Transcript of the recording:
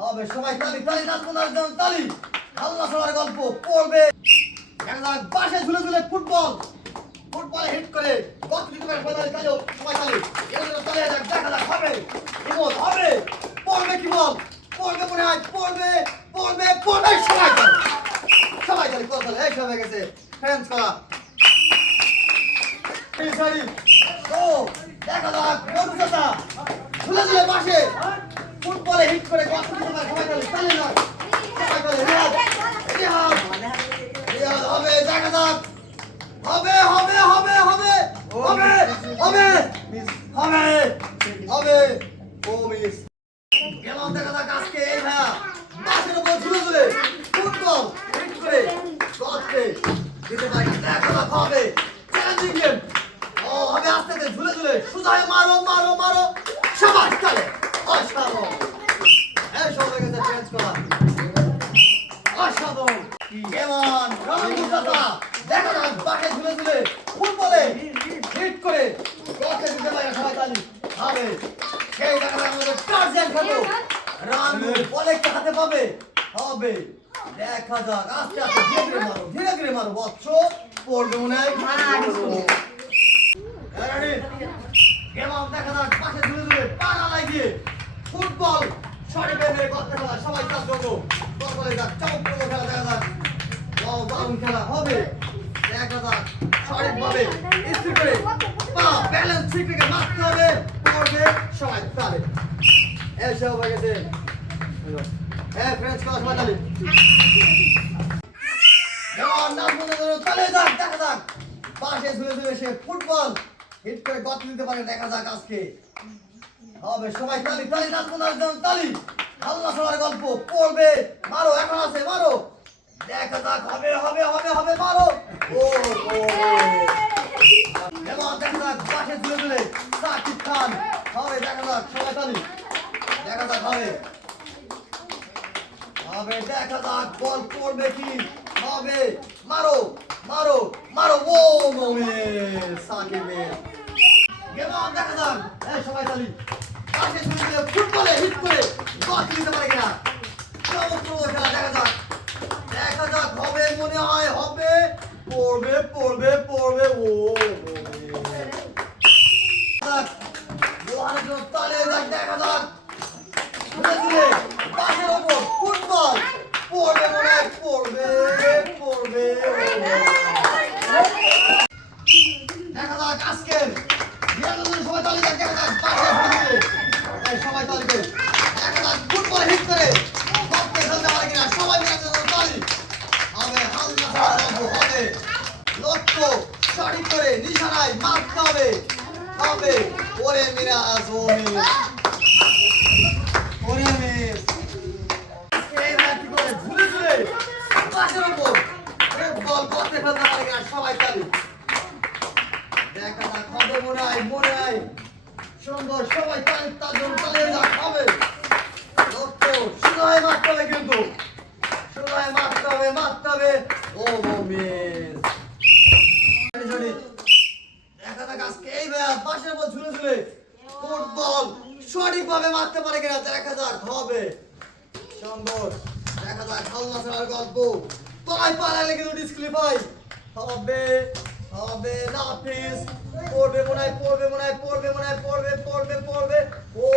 হবে, সবাই তালি তালি নাচবনার জন্য তালি আল্লাহ সবার গল্প পড়বে। বাসে ঝুলে ঝুলে ফুটবল। ফুটবলে হিট করে কত দিতে পারে পঁয়তাল্লিশ তালি সবাই তালি। এগুলো দেখা যাক হবে। ইমন হবে? পড়বে কি বল? পড়বে মনে হয়, পড়বে পড়বে পড়বে সবাই তালি। সবাই তালি কত এই সব হয়ে গেছে। ফ্রেন্ডস করা ও দেখা যাক বন্ধু ঝুলে ঝুলে বাসে। ফুটবলে হিট করে কত দিতে পারে সবাই রিয়াজ রিয়াজ হবে যাক। হবে হবে হবে হবে। হবে হবে। হবে গেলাম দেখা যাক আজকে এই ভাইয়া। উপর ঝুলে ঝুলে ফুটবল হিট করে দিতে পারি। দেখা যাক হবে। চ্যালেঞ্জিং গেম ও, হবে আস্তে আস্তে, ঝুলে ঝুলে। সোজা মারো মারো মারো। সবাই চলে অসাধারণ হয়ে গেছে চেঞ্জ করা অসাধারণ কেমন রঙিন দাদা দেখা যাক বাসে ঝুলে ঝুলে ফুটবলে হিট করে গর্তে দিতে পারি সবাই তালি হবে সেই দেখা আমাদের টার্জেন খেলো রানু বলে কি হাতে পাবে হবে দেখা যাক আস্তে আস্তে ধীরে ধীরে মারো ধীরে ধীরে মারো বচ্চ পড়বে মনে হয় রেডি এবং দেখা যাক পাশে ঝুলে ঝুলে পাড়া লাগিয়ে ফুটবল তালে। হয়ে তালে। তালে দেখা যাক। পাশে ঝুলে ঝুলে ফুটবল হিট করে গত দিতে পারে আজকে। হবে, সবাই তালি তালি নাচ তালি। আল্লাহ সবার গল্প পড়বে। মারো, এখন আছে, মারো। দেখা যাক, হবে হবে হবে হবে, মারো। ও যেমন দেখা যাক, পাশে ঝুলে ঝুলে সাকিব খান। হবে, দেখা যাক, সবাই তালি। দেখা যাক, হবে। হবে, দেখা যাক, বল পড়বে কি? হবে, মারো মারো মারো। ও মোমে সাকিবে গেমন দেখা যাক, এই সবাই তালি। পাশে দিলে ফুটবলে হিট করে গছ দিতে পারে কিনা চমৎকার খেলা দেখা যাক দেখা যাক হবে মনে হয় হবে পড়বে পড়বে পড়বে ও দেখা যাক পাশের ওপর ফুটবল পড়বে মনে হয় পড়বে পড়বে দেখা যাক আজকের সবাই তালি দেখা যাক সবাই তালি করে দেখা যাক ফুটবল হিট করে গপ্পে খেলতে কিনা সবাই মিলে তালি হবে হালকা হবে লক্ষ্য সঠিক করে নিশানায় মারতে হবে হবে ওরে মিরাজ ও করতে ফেলতে পারে কিনা সবাই তালি দেখা যাক হবে মনে হয় মনে হয় সুন্দর সবাই তালি তার জন্য যাক, হবে। লক্ষ্য সুদায় মারতে হবে কিন্তু সুদায় মারতে হবে মারতে হবে ও মিস দেখা যাক আজকে এই ভাইয়া পাশের উপর ঝুলে ঝুলে ফুটবল সঠিকভাবে মারতে পারে কিনা দেখা যাক হবে সুন্দর দেখা যাক হাল্লা ছাড়ার গল্প পায় পালালে কিন্তু ডিসক্লিফাই হবে হবে নাফিস পড়বে মনে হয় পড়বে মনে হয় পড়বে মনে হয় পড়বে পড়বে পড়বে ও